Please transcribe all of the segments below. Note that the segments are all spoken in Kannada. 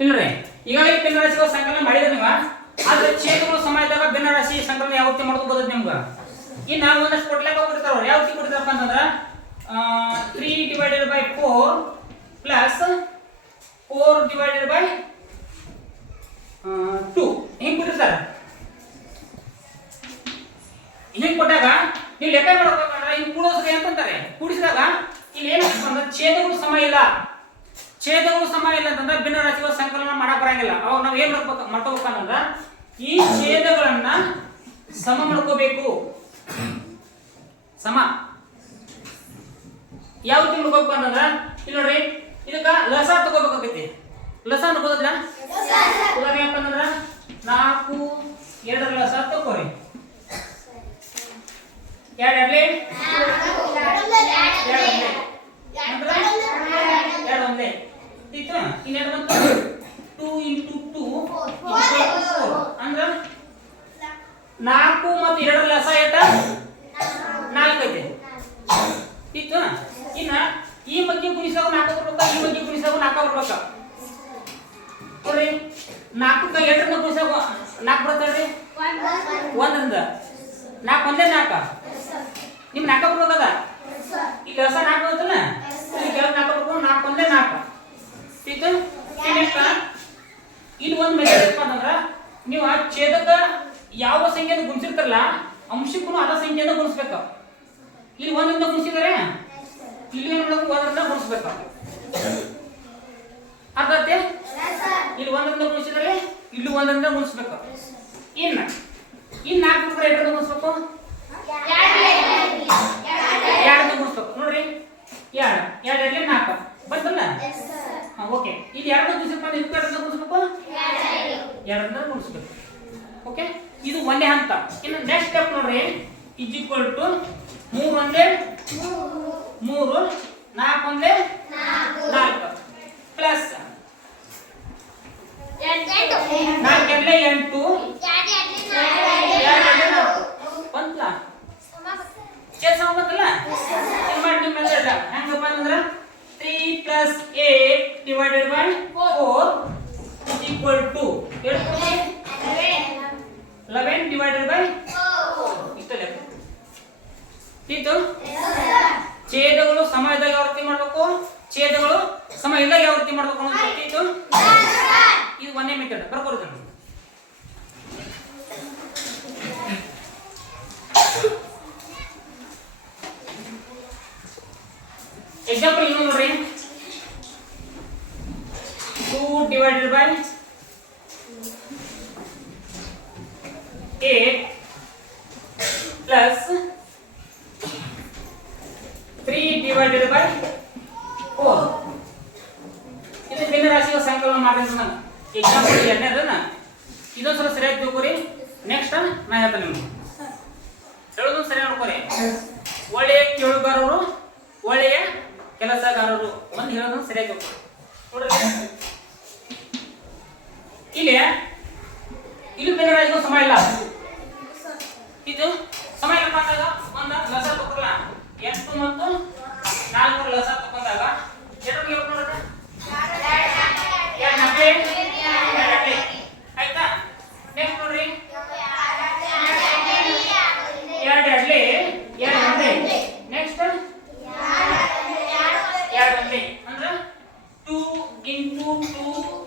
ಇಲ್ರಿ ಈಗಾಗಲೇ ಭಿನ್ನರಾಶಿಗಳ ಸಂಕಲನ ಮಾಡಿದ್ರೆ ನೀವು. ಆದ್ರೆ ಛೇದಗಳು ಸಮಯದಾಗ ಇದ್ದಾಗ ಭಿನ್ನರಾಶಿ ಸಂಕಲನ ಯಾವತ್ತಿ ಮಾಡೋದು ಬರ್ತದೆ ನಿಮ್ಗೆ? ಇನ್ನು ಒಂದಷ್ಟು ಕೊಡ್ಲಾಕ ಕೊಡ್ತಾರ ಯಾವ ರೀತಿ ಕೊಡ್ತಾರಪ್ಪ ಅಂತಂದ್ರೆ three divided by four plus four divided by two ಹಿಂಗೆ ಕೊಟ್ಟಿರ್ತಾರ? ಹಿಂಗೆ ಕೊಟ್ಟಾಗ, ನೀವು ಲೆಕ್ಕ ಮಾಡ್ಬೇಕಂದ್ರೆ ಹಿಂಗೆ ಕೂಡಿಸ್ರಿ ಅಂತಂತಾರೆ. ಕೂಡಿಸಿದಾಗ ಇಲ್ಲಿ ಏನಾಗ್ತದೆ ಅಂದ್ರೆ ಛೇದಗಳು ಸಮ ಇಲ್ಲ. ಛೇದಗಳು ಸಮ ಇಲ್ಲ ಅಂತಂದ್ರೆ ಭಿನ್ನ ರಾಶಿಗಳ ಸಂಕಲನ ಮಾಡಕ್ ಬರಂಗಿಲ್ಲ. ಅವಾಗ ನಾವು ಏನ್ ಮಾಡ್ಬೇಕು? ಮಾಡ್ಕೋಬೇಕಂದ್ರ ಈ ಛೇದಗಳನ್ನ ಸಮ ಮಾಡ್ಕೋಬೇಕು. ಸಮ. ಯಾವ ರೀತಿ ಮಾಡ್ಕೋಬೇಕು ಅಂತಂದ್ರ ಇಲ್ಲಿ ನೋಡ್ರಿ ಇದಕ್ಕ ಲಸ ತಗೋಬೇಕಾಗೈತಿ. ಲಸ ಅನ್ಕೋದಿಲ್ಲ ಉದಾಹರಣೆ ಏನಪ್ಪ ಅಂತಂದ್ರ ನಾಲ್ಕು ಎರಡರ ಲಸ ತಗೋರಿ. ಎರಡು ಎರಡ್ಲಿ ಇನ್ನೆರಡು ಬಂತು? ಟೂ ಇಂಟು ಟೂ ಅಂದ್ರೆ? ನಾಲ್ಕು ಮತ್ತು ಎರಡರ ಲಸ ಏಟ ನಾಲ್ಕು ಐತೆ. ಇತ್ತು? ಇನ್ನ ಈ ಮಗ್ಗೆ ಗುಣಿಸಾಗ ನಾಲ್ಕು ಬರ್ಬೇಕ ಈ ಮಗ್ಗೆ ಗುಣಿಸಾಗ ನಾಲ್ಕು ಬರ್ಬೇಕ ನೋಡ್ರಿ ನಾಲ್ಕು ಎರಡರಿಂದ ಗುಣಿಸಾಗ ನಾಲ್ಕು ಬರ್ತಾಳ್ರಿ ಒಂದರಿಂದ. ನಾಲ್ಕು ಒಂದೇ ನಾಲ್ಕ? ನಿಮ್ ನಾಲ್ಕ ಬರ್ಬೇಕದ ಈಗ ಲಸ ನಾಲ್ಕು ಬರ್ತಲ್ಲ ಇಲ್ಲಿ ಕೆಳಗೆ ನಾಲ್ಕು ಬರ್ಬೇಕು ನಾಲ್ಕು ಒಂದೇ ನಾಲ್ಕು. ಇದು ಇನ್ನು ಇಲ್ಲಿ ಒಂದು ಮೆಥಡ್ ಏನಪ್ಪ ಅಂತಂದ್ರ ನೀವು ಆ ಛೇದಕ ಯಾವ ಸಂಖ್ಯೆನ ಗುಣಿಸಿರ್ತಾರಲ್ಲ ಅಂಶಕ್ಕೂ ಅದ ಸಂಖ್ಯೆನ ಗುಣಿಸ್ಬೇಕು. ಇಲ್ಲಿ ಒಂದರಿಂದ ಗುಣಿಸಿದರೆ ಇಲ್ಲಿ ಏನ್ ಮಾಡೋದು ಒಂದರಿಂದ ಗುಣಿಸ್ಬೇಕು. ಅರ್ಥ ಆಯ್ತೆ? ಇಲ್ಲಿ ಒಂದರಿಂದ ಗುಣಿಸಿದರೆ ಇಲ್ಲಿ ಒಂದರಿಂದ ಗುಣಿಸ್ಬೇಕು. ಇನ್ನ ಇನ್ ನಾಲ್ಕು ರೂಪಾಯಿ ಎರಡರಿಂದ ಗುಣಿಸ್ಬೇಕು? ಎರಡರಿಂದ ಗುಣಿಸ್ಬೇಕು. ನೋಡ್ರಿ. ಎರಡು ಎರಡು ಎರಡಲಿ ನಾಲ್ಕು. ಓಕೆ ಇದು ಎರಡನ್ನ ಗುಣಿಸಪ್ಪ ಇದಕ್ಕೆ ಎರಡನ್ನ ಗುಣಿಸ್ಬೇಕು ಎರಡನ್ನ ಗುಣಿಸ್ಬೇಕು ಓಕೆ, ಇದು ಒಂದೇ ಹಂತ. ಇನ್ನು ನೆಕ್ಸ್ಟ್ ಸ್ಟೆಪ್ ನೋಡ್ರಿ. ಇಸ್ ಈಕ್ವಲ್ ಟು ಮೂರು ಒಂದೇ ಮೂರು. ನಾಲ್ಕು ಒಂದೇ ನಾಲ್ಕು ಪ್ಲಸ್ ನಾಲ್ಕು ಎರಡಲೆ ಎಂಟು ಎರಡು ಎರಡಲೆ ನಾಲ್ಕು ಬಂತಲ್ಲ ಚೇಸ್ ಬಂತಲ್ಲ ಇದು ಮಾಡಿ ನಿಮ್ಮ ಮೆಥಡ್ ಹೆಂಗಪ್ಪ ಅಂದ್ರೆ three plus eight divided by four equal to eleven divided by ಇಷ್ಟ ಲೆಕ್ಕ. ಇದು ಛೇದಗಳು ಸಮ ಇದ್ದಾಗ ಮಾಡ್ಬೇಕು. ಛೇದಗಳು ಸಮ ಇದ್ದಾಗ ಯಾವ ರೀತಿ ಮಾಡ್ಬೇಕು ಅನ್ನೋದು ಗೊತ್ತಿತ್ತು ಇದು ಒಂದೇ ಮೆಥಡ್ ಬರ್ಕೊಡ್ತೀನಿ ಎಕ್ಸಾಂಪಲ್ ಏನು ನೋಡ್ರಿ two divided by eight plus three divided by four ಇದು ಭಿನ್ನ ಮಾಡಿದ್ರೆ ನಾನು. ಇದೊಂದ್ಸಲ ಸರಿಯಾಗಿ ತಿಳ್ಕೊರಿ. ನೆಕ್ಸ್ಟ್ ನಾ ಹೇಳ್ತೇನೆ ನಿಮ್ಗೆ. ಹೇಳೋದು ಸರಿ ನೋಡ್ಕೊರಿ. ಒಳ್ಳೆಯ ಕೇಳುಗಾರರು, ಒಳ್ಳೆಯ ಕೆಲಸಗಾರರು ಒಂದು ಹೇಳೋದನ್ನ ಸರಿಯಾಗಿ ತಿಳ್ಕೊರಿ. ಇಲ್ಲಿ ಇಲ್ಲಿ ಬೇರೆ ರಾಜ್ಯಕ್ಕೂ ಸಮ ಇಲ್ಲ. ಇದು ಸಮ ಏನಪ್ಪ ಅಂದಾಗ ಒಂದು ಲಸ ತಗೊಲ್ಲ ಎಂಟು ಮತ್ತು ನಾಲ್ಕು ಲಸ ತಗೊಂಡಾಗ ಎರಡು ಎಷ್ಟು ನೋಡ್ರಿ ಎರಡು ನಬ್ಲೆ ಎರಡು ನಬ್ಲೆ ಆಯ್ತಾ ನೆಕ್ಸ್ಟ್ ನೋಡ್ರಿ ಎರಡು ಎರಡ್ಲಿ ಎರಡು ಒಂದೇ ನೆಕ್ಸ್ಟ್ ಎರಡು ಒಂದೇ ಅಂದ್ರೆ two into two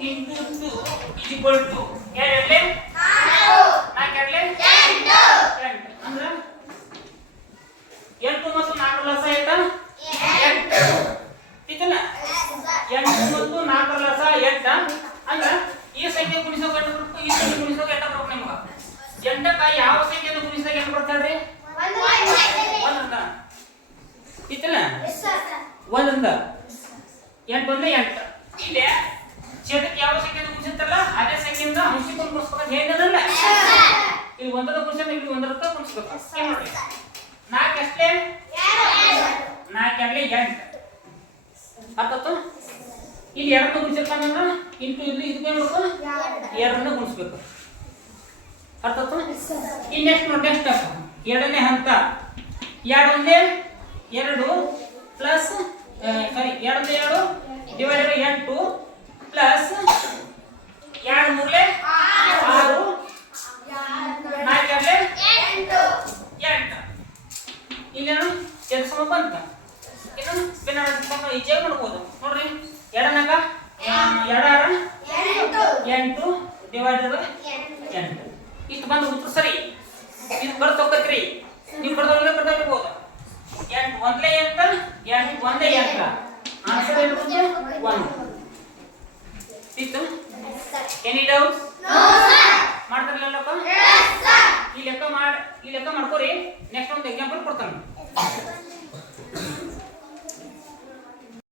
into two is equal to ಎರಡು ಎರಡ್ಲಿ ನಾಲ್ಕು ಎರಡ್ಲಿ ಎಂಟು ಅಂದ್ರೆ ಎಂಟು ಮತ್ತು ನಾಲ್ಕು ಲಸ ಆಯ್ತಾ? ಇದನ್ನ ಎಂಟು ಮತ್ತು ನಾಲ್ಕು ಲಸ ಎಂಟ. ಅಂದ್ರ ಈ ಸಂಖ್ಯೆ ಗುಣಿಸೋಕೆ ಎಂಟು ಬರುತ್ತೆ ಈ ಸಂಖ್ಯೆ ಗುಣಿಸೋಕೆ ಎಂಟ ಬರ್ಬೇಕು ನಿಮ್ಗೆ. ಎಂಟಕ್ಕ ಯಾವ ಸಂಖ್ಯೆಯನ್ನು ಗುಣಿಸಿದಾಗ ಎಂಟು ಬರ್ತಾಳ್ರಿ ಒಂದೊಂದ ಇತ್ತಲ್ಲ ಒಂದೊಂದ ಎಂಟು ಒಂದೇ ಎಂಟು. ಇಲ್ಲಿ ಛೇದಕ್ಕೆ ಯಾವ ಸಂಖ್ಯೆಯನ್ನು ಗುಣಿಸಿರ್ತಾರಲ್ಲ ಅದೇ ಸಂಖ್ಯೆಯಿಂದ ಅಂಶಕ್ಕೆ ಗುಣಿಸ್ಬೇಕಂತ ಹೇಳಿದ್ರಲ್ಲ ಇಲ್ಲಿ ಒಂದರ ಗುಣಿಸಿದ್ರೆ ಇಲ್ಲಿ ಒಂದರ ಗುಣಿಸ್ಬೇಕು. ಮಾಡ್ರಿ ನಾಲ್ಕು ಎಷ್ಟೇ ಎರಡ್ಲಿ ಎಂಟು ಅರ್ಥಾಯ್ತು ಇಲ್ಲಿ ಎರಡನ್ನ ಗುಣಿಸಿರ್ತಾನಲ್ಲ, ಇಂಟು ಇಲ್ಲಿ, ಇದಕ್ಕೆ ನೋಡ್ಕೊ ಎರಡನ್ನ ಗುಣಿಸ್ಬೇಕು. ಅರ್ಥತ್ತು ಇನ್ನು ನೋಡಿ ನೆಕ್ಸ್ಟ್ ಎರಡನೇ ಹಂತ. ಎರಡು ಎರಡು ಪ್ಲಸ್ ಸಾರಿ ಎರಡು ಎರಡು ಡಿವೈಡೆಡ್ ಎಂಟು. ಈಜಿಯಾಗಿ ನೋಡ್ಬೋದು ನೋಡ್ರಿ. ಎರಡನಾಗ? ಎರಡಾರ? ಎಂಟು. ಡಿವೈಡ್ ಬೈ ಎಂಟು. ಇಷ್ಟು ಬಂದು ಉತ್ತರ ಸರಿ. ಇದು ಬರ್ತೋಕತ್ರಿ ನೀವು ಬರ್ದವ್ರಲ್ಲೇ ಬರ್ದಿರ್ಬೋದು ಎಂಟು. ಒಂದ್ಲೇ ಎಂಟ ಎಂಟು ಒಂದೇ ಎಂಟ. ಆನ್ಸರ್ ಏನು ಒನ್ ಇತ್ತು? ಎನಿ ಡೌಟ್ಸ್ ಮಾಡ್ತಾರಲ್ಲ ಈ ಲೆಕ್ಕ ಮಾಡಿ ಈ ಲೆಕ್ಕ ಮಾಡ್ಕೋರಿ. ನೆಕ್ಸ್ಟ್ ಒಂದು ಎಕ್ಸಾಂಪಲ್ ಕೊಡ್ತಾನೆ.